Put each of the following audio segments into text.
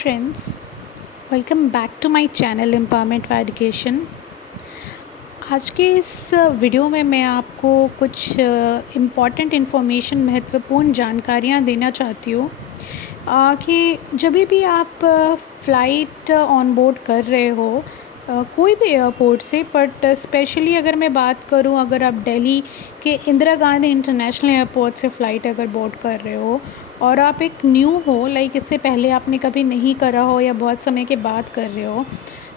friends, welcome back to my channel Empowerment by Education। आज के इस वीडियो में मैं आपको कुछ इम्पॉर्टेंट इन्फॉर्मेशन महत्वपूर्ण जानकारियाँ देना चाहती हूँ कि जब भी आप फ़्लाइट ऑन बोर्ड कर रहे हो कोई भी एयरपोर्ट से, बट स्पेशली अगर मैं बात करूं, अगर आप दिल्ली के इंदिरा गांधी इंटरनेशनल एयरपोर्ट से फ़्लाइट अगर बोर्ड कर रहे हो और आप एक न्यू हो, लाइक इससे पहले आपने कभी नहीं करा हो या बहुत समय के बाद कर रहे हो,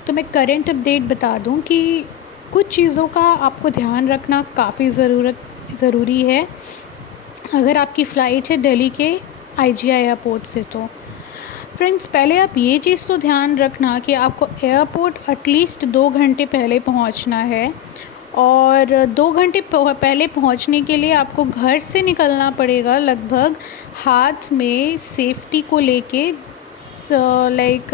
तो मैं करंट अपडेट बता दूं कि कुछ चीज़ों का आपको ध्यान रखना काफ़ी ज़रूरी है अगर आपकी फ़्लाइट है दिल्ली के IGI एयरपोर्ट से। तो फ्रेंड्स, पहले आप ये चीज़ तो ध्यान रखना कि आपको एयरपोर्ट एटलीस्ट 2 घंटे पहले पहुंचना है, और 2 घंटे पहले पहुंचने के लिए आपको घर से निकलना पड़ेगा लगभग हाथ में सेफ्टी को लेके लाइक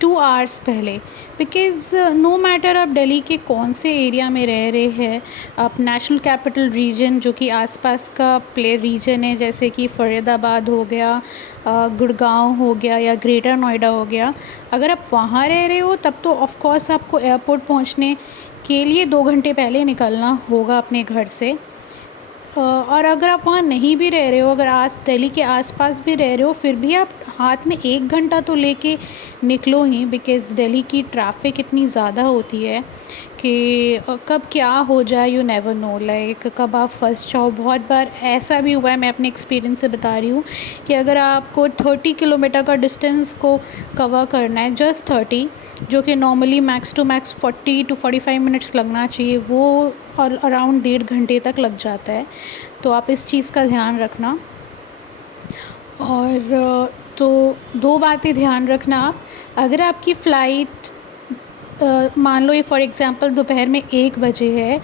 2 आवर्स पहले। बिकॉज़ नो मैटर आप दिल्ली के कौन से एरिया में रह रहे हैं, आप नेशनल कैपिटल रीजन जो कि आसपास का प्ले रीजन है, जैसे कि फरीदाबाद हो गया, गुड़गांव हो गया या ग्रेटर नोएडा हो गया, अगर आप वहाँ रह रहे हो तब तो ऑफ़ कोर्स आपको एयरपोर्ट पहुँचने के लिए 2 घंटे पहले निकलना होगा अपने घर से। और अगर आप वहाँ नहीं भी रह रहे हो, अगर दिल्ली के आसपास भी रह रहे हो, फिर भी आप हाथ में 1 घंटा तो लेके निकलो ही, बिकॉज़ दिल्ली की ट्रैफिक इतनी ज़्यादा होती है कि कब क्या हो जाए यू नेवर नो, लाइक कब आप फंस जाओ। बहुत बार ऐसा भी हुआ है, मैं अपने एक्सपीरियंस से बता रही हूँ कि अगर आपको 30 किलोमीटर का डिस्टेंस को कवर करना है, जस्ट 30, जो कि normally max to max 40 to 45 minutes लगना चाहिए, वो और अराउंड 1.5 घंटे तक लग जाता है। तो आप इस चीज़ का ध्यान रखना। और तो 2 बातें ध्यान रखना आप, अगर आपकी फ़्लाइट मान लो ये फॉर एग्ज़ाम्पल दोपहर में 1 बजे है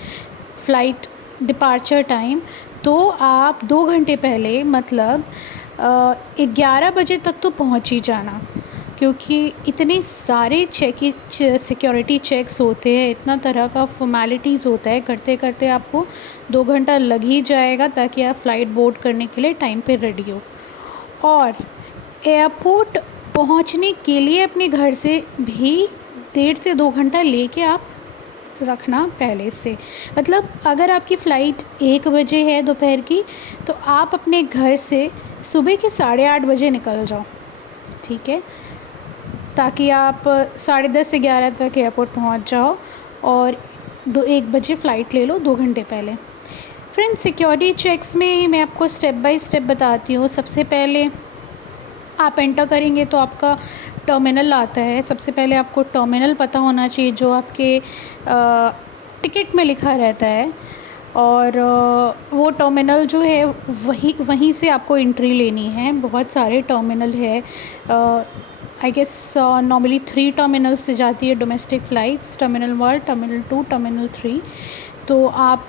फ़्लाइट डिपार्चर टाइम, तो आप 2 घंटे पहले मतलब 11 बजे तक तो पहुंच ही जाना, क्योंकि इतने सारे सिक्योरिटी चेक्स होते हैं, इतना तरह का फॉर्मेलिटीज़ होता है, करते करते आपको 2 घंटा लग ही जाएगा ताकि आप फ़्लाइट बोर्ड करने के लिए टाइम पे रेडी हो। और एयरपोर्ट पहुंचने के लिए अपने घर से भी 1.5 से 2 घंटा लेके आप रखना पहले से। मतलब अगर आपकी फ़्लाइट 1 बजे है दोपहर की, तो आप अपने घर से सुबह के 8:30 बजे निकल जाओ, ठीक है, ताकि आप 10:30 से 11 तक एयरपोर्ट पहुंच जाओ और 1 बजे फ़्लाइट ले लो 2 घंटे पहले। फ्रेंड्स, सिक्योरिटी चेक्स में मैं आपको स्टेप बाय स्टेप बताती हूँ। सबसे पहले आप एंटर करेंगे तो आपका टर्मिनल आता है। सबसे पहले आपको टर्मिनल पता होना चाहिए जो आपके टिकट में लिखा रहता है, और वो टर्मिनल जो है वहीं से आपको एंट्री लेनी है। बहुत सारे टर्मिनल है, आई गेस नॉर्मली 3 टर्मिनल से जाती है domestic flights, terminal 1, terminal 2, terminal 3। तो आप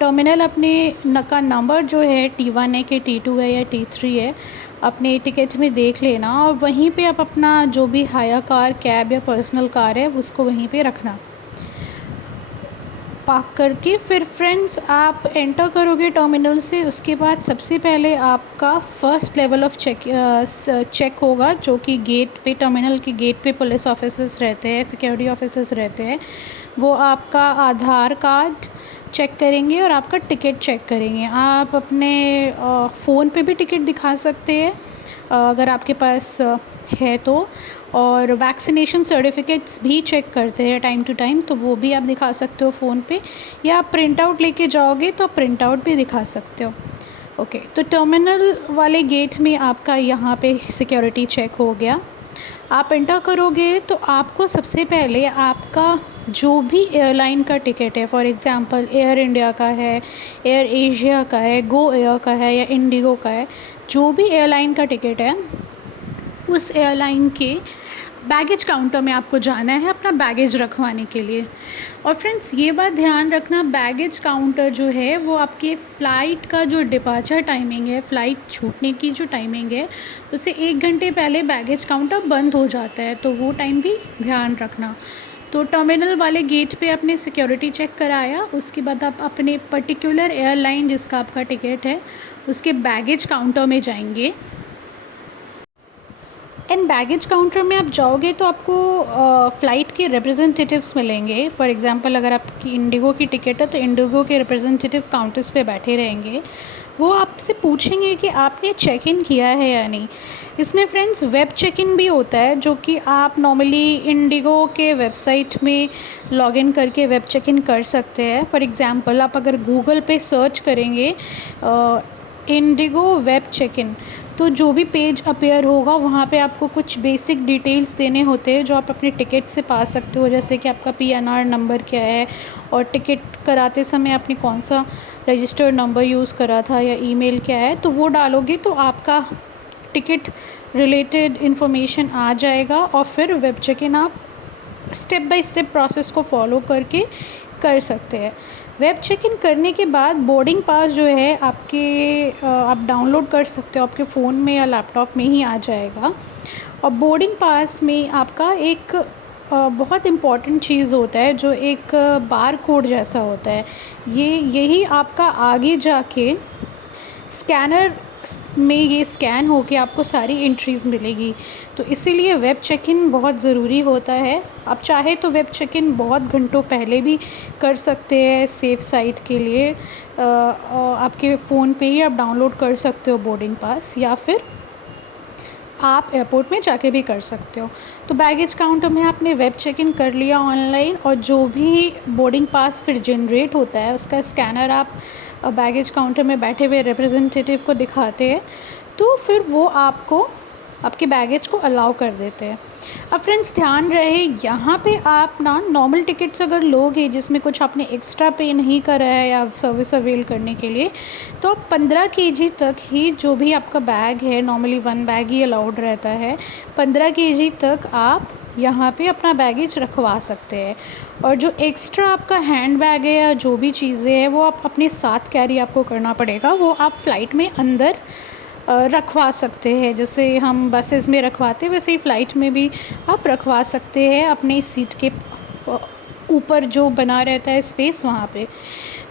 टर्मिनल अपने का नंबर जो है T1 है कि T2 है या T3 है, अपने टिकट में देख लेना, और वहीं पे आप अपना जो भी हायर कार, कैब या पर्सनल कार है उसको वहीं पे रखना पार्क करके। फिर फ्रेंड्स, आप एंटर करोगे टर्मिनल से, उसके बाद सबसे पहले आपका फ़र्स्ट लेवल ऑफ चेक होगा, जो कि गेट पे, टर्मिनल के गेट पे पुलिस ऑफिसर्स रहते हैं, सिक्योरिटी ऑफिसर्स रहते हैं। वो आपका आधार कार्ड चेक करेंगे और आपका टिकट चेक करेंगे। आप अपने फ़ोन पे भी टिकट दिखा सकते हैं अगर आपके पास है तो, और वैक्सीनेशन सर्टिफिकेट्स भी चेक करते हैं टाइम टू टाइम, तो वो भी आप दिखा सकते हो फ़ोन पे, या आप प्रिंट आउट लेके जाओगे तो प्रिंट आउट भी दिखा सकते हो। ओके, तो टर्मिनल वाले गेट में आपका यहाँ पे सिक्योरिटी चेक हो गया। आप एंटर करोगे तो आपको सबसे पहले आपका जो भी एयरलाइन का टिकट है, फॉर एग्ज़ाम्पल एयर इंडिया का है, एयर एशिया का है, गो एयर का है या इंडिगो का है, जो भी एयरलाइन का टिकट है, उस एयरलाइन के बैगेज काउंटर में आपको जाना है अपना बैगेज रखवाने के लिए। और फ्रेंड्स, ये बात ध्यान रखना, बैगेज काउंटर जो है वो आपके फ़्लाइट का जो डिपार्चर टाइमिंग है, फ़्लाइट छूटने की जो टाइमिंग है, उससे 1 घंटे पहले बैगेज काउंटर बंद हो जाता है, तो वो टाइम भी ध्यान रखना। तो टर्मिनल वाले गेट पे आपने सिक्योरिटी चेक कराया, उसके बाद आप अपने पर्टिकुलर एयरलाइन जिसका आपका टिकट है उसके बैगेज काउंटर में जाएंगे। इन बैगेज काउंटर में आप जाओगे तो आपको फ़्लाइट के रिप्रेजेंटेटिव्स मिलेंगे। फॉर एग्ज़ाम्पल अगर आपकी इंडिगो की टिकट है तो इंडिगो के रिप्रेजेंटेटिव काउंटर्स पे बैठे रहेंगे। वो आपसे पूछेंगे कि आपने चेक इन किया है या नहीं। इसमें फ्रेंड्स वेब चेक इन भी होता है, जो कि आप नॉर्मली इंडिगो के वेबसाइट में लॉगिन करके वेब चेक इन कर सकते हैं। फॉर एग्ज़ाम्पल आप अगर गूगल पे सर्च करेंगे इंडिगो वेब चेक इन, तो जो भी पेज अपीयर होगा वहाँ पे आपको कुछ बेसिक डिटेल्स देने होते हैं जो आप अपनी टिकट से पा सकते हो, जैसे कि आपका पीएनआर नंबर क्या है और टिकट कराते समय आपने कौन सा रजिस्टर्ड नंबर यूज़ करा था या ईमेल क्या है। तो वो डालोगे तो आपका टिकट रिलेटेड इन्फॉर्मेशन आ जाएगा और फिर वेब चेक इन आप स्टेप बाय स्टेप प्रोसेस को फॉलो करके कर सकते हैं। वेब चेक इन करने के बाद बोर्डिंग पास जो है आप डाउनलोड कर सकते हो, आपके फ़ोन में या लैपटॉप में ही आ जाएगा। और बोर्डिंग पास में आपका एक बहुत इम्पॉर्टेंट चीज़ होता है जो एक बार कोड जैसा होता है। यही आपका आगे जाके स्कैनर में ये स्कैन होके आपको सारी एंट्रीज़ मिलेगी। तो इसीलिए वेब चेक इन बहुत ज़रूरी होता है। आप चाहे तो वेब चेक इन बहुत घंटों पहले भी कर सकते हैं सेफ़ साइट के लिए। आपके फ़ोन पे ही आप डाउनलोड कर सकते हो बोर्डिंग पास, या फिर आप एयरपोर्ट में जाके भी कर सकते हो। तो बैगेज काउंटर में आपने वेब चेक इन कर लिया ऑनलाइन, और जो भी बोर्डिंग पास फिर जनरेट होता है उसका स्कैनर आप बैगेज काउंटर में बैठे हुए रिप्रेजेंटेटिव को दिखाते हैं, तो फिर वो आपको आपके बैगेज को अलाउ कर देते हैं। अब फ्रेंड्स ध्यान रहे, यहाँ पे आप ना नॉर्मल टिकट्स अगर लोगे जिसमें कुछ आपने एक्स्ट्रा पे नहीं करा है या सर्विस अवेल करने के लिए, तो 15 केजी तक ही जो भी आपका बैग है, नॉर्मली 1 बैग ही अलाउड रहता है, 15 केजी तक आप यहाँ पे अपना बैगेज रखवा सकते हैं। और जो एक्स्ट्रा आपका हैंड बैग है या जो भी चीज़ें हैं वो आप अपने साथ कैरी आपको करना पड़ेगा, वो आप फ़्लाइट में अंदर रखवा सकते हैं। जैसे हम बसेस में रखवाते हैं वैसे ही फ़्लाइट में भी आप रखवा सकते हैं अपनी सीट के ऊपर जो बना रहता है स्पेस वहाँ पे।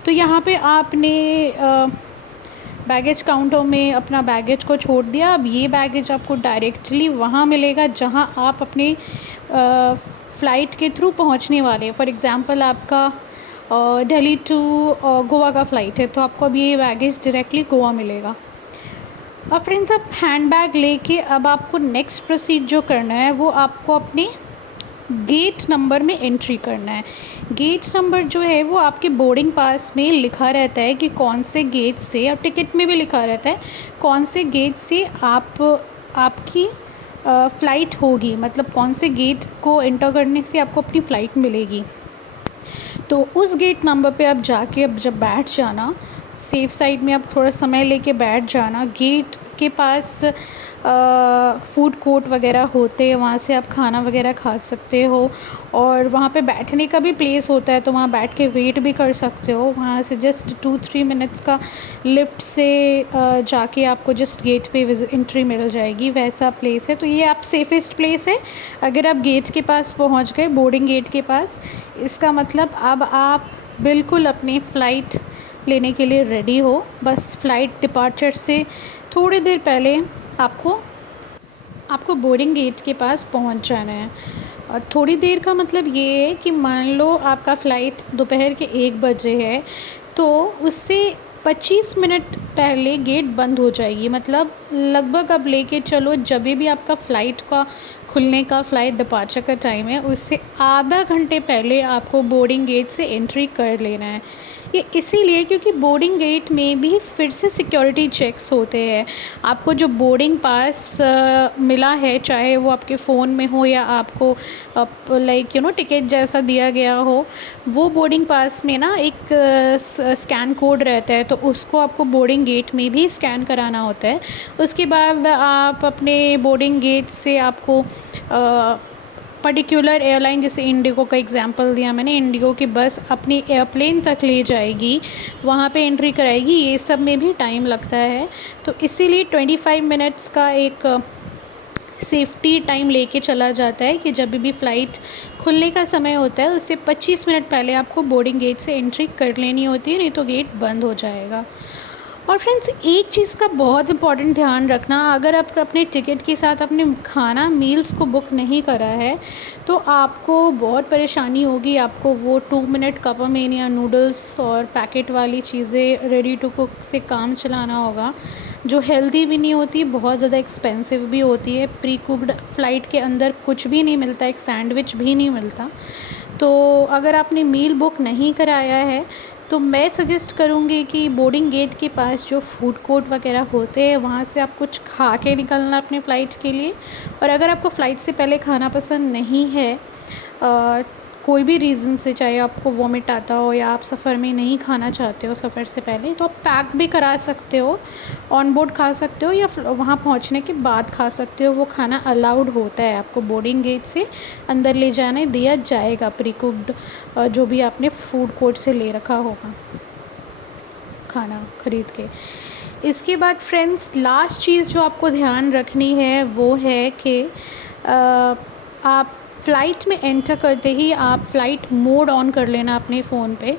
तो यहाँ पे आपने बैगेज काउंटर में अपना बैगेज को छोड़ दिया। अब ये बैगेज आपको डायरेक्टली वहाँ मिलेगा जहाँ आप अपने फ़्लाइट के थ्रू पहुँचने वाले हैं। फॉर एग्ज़ाम्पल आपका दिल्ली टू गोवा का फ़्लाइट है, तो आपको अब ये बैगेज डायरेक्टली गोवा मिलेगा। अब फ्रेंड्स आप हैंड बैग लेके अब आपको नेक्स्ट प्रोसीड जो करना है वो आपको अपने गेट नंबर में एंट्री करना है। गेट नंबर जो है वो आपके बोर्डिंग पास में लिखा रहता है कि कौन से गेट से, और टिकट में भी लिखा रहता है कौन से गेट से आपकी फ़्लाइट होगी, मतलब कौन से गेट को एंटर करने से आपको अपनी फ़्लाइट मिलेगी। तो उस गेट नंबर पे आप जाके अब जब बैठ जाना, सेफ़ साइड में आप थोड़ा समय लेके बैठ जाना। गेट के पास फूड कोर्ट वगैरह होते हैं, वहाँ से आप खाना वगैरह खा सकते हो, और वहाँ पे बैठने का भी प्लेस होता है, तो वहाँ बैठ के वेट भी कर सकते हो। वहाँ से जस्ट 2-3 मिनट्स का लिफ्ट से जाके आपको जस्ट गेट पे एंट्री मिल जाएगी, वैसा प्लेस है। तो ये आप सेफ़ेस्ट प्लेस है। अगर आप गेट के पास पहुँच गए, बोर्डिंग गेट के पास, इसका मतलब अब आप बिल्कुल अपनी फ़्लाइट लेने के लिए रेडी हो। बस फ़्लाइट डिपार्चर से थोड़ी देर पहले आपको बोर्डिंग गेट के पास पहुंच जाना है। और थोड़ी देर का मतलब ये है कि मान लो आपका फ़्लाइट दोपहर के 1 बजे है, तो उससे 25 मिनट पहले गेट बंद हो जाएगी। मतलब लगभग अब लेके चलो जब भी आपका फ़्लाइट का खुलने का, फ़्लाइट डिपार्चर का टाइम है, उससे आधा घंटे पहले आपको बोर्डिंग गेट से एंट्री कर लेना है। ये इसीलिए क्योंकि बोर्डिंग गेट में भी फिर से सिक्योरिटी चेक्स होते हैं। आपको जो बोर्डिंग पास मिला है, चाहे वो आपके फ़ोन में हो या आपको टिकट जैसा दिया गया हो, वो बोर्डिंग पास में ना एक स्कैन कोड रहता है, तो उसको आपको बोर्डिंग गेट में भी स्कैन कराना होता है। उसके बाद आप अपने बोर्डिंग गेट से आपको पर्टिकुलर एयरलाइन, जैसे इंडिगो का एग्जांपल दिया मैंने, इंडिगो की बस अपनी एयरप्लेन तक ले जाएगी, वहाँ पे एंट्री कराएगी। ये सब में भी टाइम लगता है, तो इसीलिए 25 मिनट्स का एक सेफ्टी टाइम लेके चला जाता है कि जब भी फ़्लाइट खुलने का समय होता है उससे 25 मिनट पहले आपको बोर्डिंग गेट से एंट्री कर लेनी होती है, नहीं तो गेट बंद हो जाएगा। और फ्रेंड्स एक चीज़ का बहुत इंपॉर्टेंट ध्यान रखना, अगर आप अपने टिकट के साथ अपने खाना मील्स को बुक नहीं करा है तो आपको बहुत परेशानी होगी। आपको वो 2 मिनट कपामेन या नूडल्स और पैकेट वाली चीज़ें रेडी टू कुक से काम चलाना होगा, जो हेल्दी भी नहीं होती, बहुत ज़्यादा एक्सपेंसिव भी होती है। प्री कुक्ड फ़्लाइट के अंदर कुछ भी नहीं मिलता, एक सैंडविच भी नहीं मिलता। तो अगर आपने मील बुक नहीं कराया है तो मैं सजेस्ट करूँगी कि बोर्डिंग गेट के पास जो फूड कोर्ट वगैरह होते हैं वहाँ से आप कुछ खा के निकलना अपने फ़्लाइट के लिए। और अगर आपको फ़्लाइट से पहले खाना पसंद नहीं है, कोई भी रीज़न से, चाहे आपको वॉमिट आता हो या आप सफ़र में नहीं खाना चाहते हो सफ़र से पहले, तो आप पैक भी करा सकते हो, ऑन बोर्ड खा सकते हो या वहाँ पहुँचने के बाद खा सकते हो। वो खाना अलाउड होता है, आपको बोर्डिंग गेट से अंदर ले जाने दिया जाएगा, प्री कुक्ड जो भी आपने फूड कोर्ट से ले रखा होगा खाना ख़रीद के। इसके बाद फ्रेंड्स लास्ट चीज़ जो आपको ध्यान रखनी है वो है कि आप फ़्लाइट में एंटर करते ही आप फ़्लाइट मोड ऑन कर लेना अपने फ़ोन पे।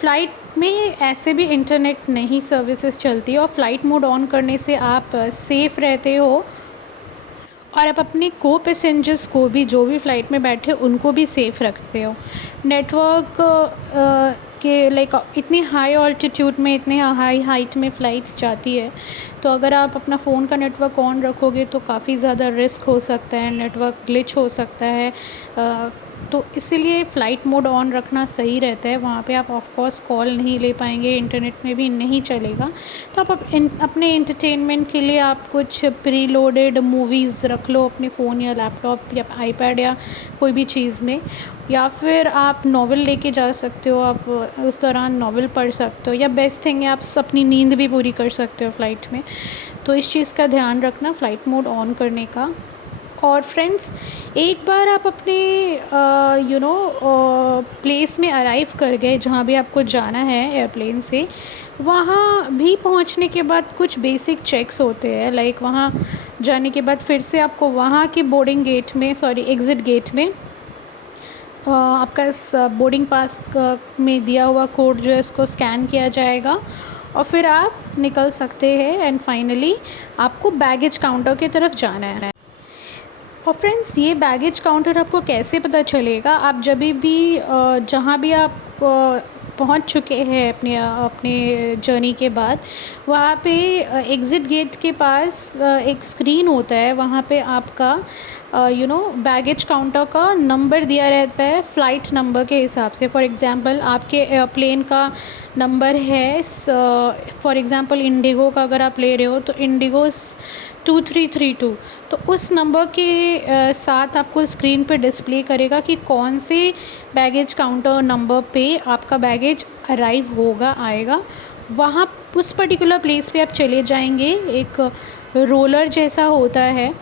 फ़्लाइट में ऐसे भी इंटरनेट नहीं सर्विसेज चलती, और फ़्लाइट मोड ऑन करने से आप सेफ़ रहते हो और आप अपने को पैसेंजर्स को भी, जो भी फ़्लाइट में बैठे उनको भी सेफ़ रखते हो। नेटवर्क के लाइक इतनी हाई ऑल्टीट्यूड में, इतने हाई हाइट में फ़्लाइट्स जाती है, तो अगर आप अपना फ़ोन का नेटवर्क ऑन रखोगे तो काफ़ी ज़्यादा रिस्क हो सकता है, नेटवर्क ग्लिच हो सकता है। तो इसीलिए फ़्लाइट मोड ऑन रखना सही रहता है। वहाँ पे आप ऑफ कोर्स कॉल नहीं ले पाएंगे, इंटरनेट में भी नहीं चलेगा। तो आप अपने एंटरटेनमेंट के लिए आप कुछ प्री लोडेड मूवीज़ रख लो अपने फ़ोन या लैपटॉप या आईपैड या कोई भी चीज़ में, या फिर आप नॉवल लेके जा सकते हो, आप उस दौरान नॉवल पढ़ सकते हो, या बेस्ट थिंग है आप अपनी नींद भी पूरी कर सकते हो फ़्लाइट में। तो इस चीज़ का ध्यान रखना फ़्लाइट मोड ऑन करने का। और फ्रेंड्स एक बार आप अपने प्लेस में अराइव कर गए जहाँ भी आपको जाना है एयरप्लेन से, वहाँ भी पहुँचने के बाद कुछ बेसिक चेक्स होते हैं। लाइक वहाँ जाने के बाद फिर से आपको वहाँ के बोर्डिंग गेट में, एग्ज़िट गेट में आपका इस बोर्डिंग पास में दिया हुआ कोड जो है इसको स्कैन किया जाएगा और फिर आप निकल सकते हैं। एंड फाइनली आपको बैगेज काउंटर की तरफ जाना है। और फ्रेंड्स ये बैगेज काउंटर आपको कैसे पता चलेगा? आप जब भी जहाँ भी आप पहुँच चुके हैं अपने जर्नी के बाद, वहाँ पे एग्ज़िट गेट के पास एक स्क्रीन होता है, वहाँ पे आपका बैगेज काउंटर का नंबर दिया रहता है फ़्लाइट नंबर के हिसाब से। फॉर एग्ज़ाम्पल आपके एयरप्लेन का नंबर है, फॉर एग्ज़ाम्पल इंडिगो का अगर आप ले रहे हो तो इंडिगो 2332, तो उस नंबर के साथ आपको स्क्रीन पे डिस्प्ले करेगा कि कौन से बैगेज काउंटर नंबर पे आपका बैगेज अराइव होगा, आएगा। वहाँ उस पर्टिकुलर प्लेस पे आप चले जाएंगे, एक रोलर जैसा होता है,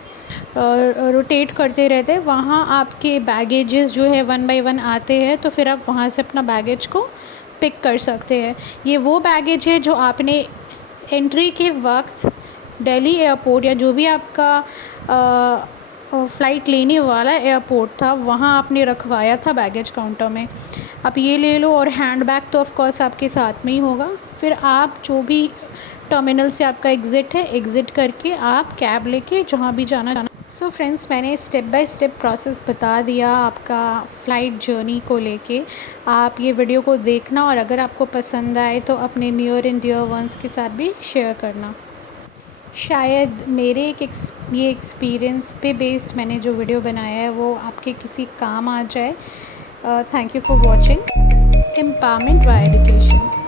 रोटेट करते रहते हैं, वहाँ आपके बैगेजेस जो है 1 बाय 1 आते हैं, तो फिर आप वहाँ से अपना बैगेज को पिक कर सकते हैं। ये वो बैगेज है जो आपने एंट्री के वक्त दिल्ली एयरपोर्ट या जो भी आपका फ़्लाइट लेने वाला एयरपोर्ट था वहाँ आपने रखवाया था बैगेज काउंटर में। आप ये ले लो, और हैंड बैग तो ऑफ़ कोर्स आपके साथ में ही होगा। फिर आप जो भी टर्मिनल से आपका एग्ज़िट है, एग्ज़िट करके आप कैब लेके जहाँ भी जाना। सो फ्रेंड्स मैंने स्टेप बाय स्टेप प्रोसेस बता दिया आपका फ़्लाइट जर्नी को लेके। आप ये वीडियो को देखना, और अगर आपको पसंद आए तो अपने नियर एंड डियर वंस के साथ भी शेयर करना। शायद मेरे ये एक्सपीरियंस पे बेस्ड मैंने जो वीडियो बनाया है वो आपके किसी काम आ जाए। Thank you for watching empowerment via education.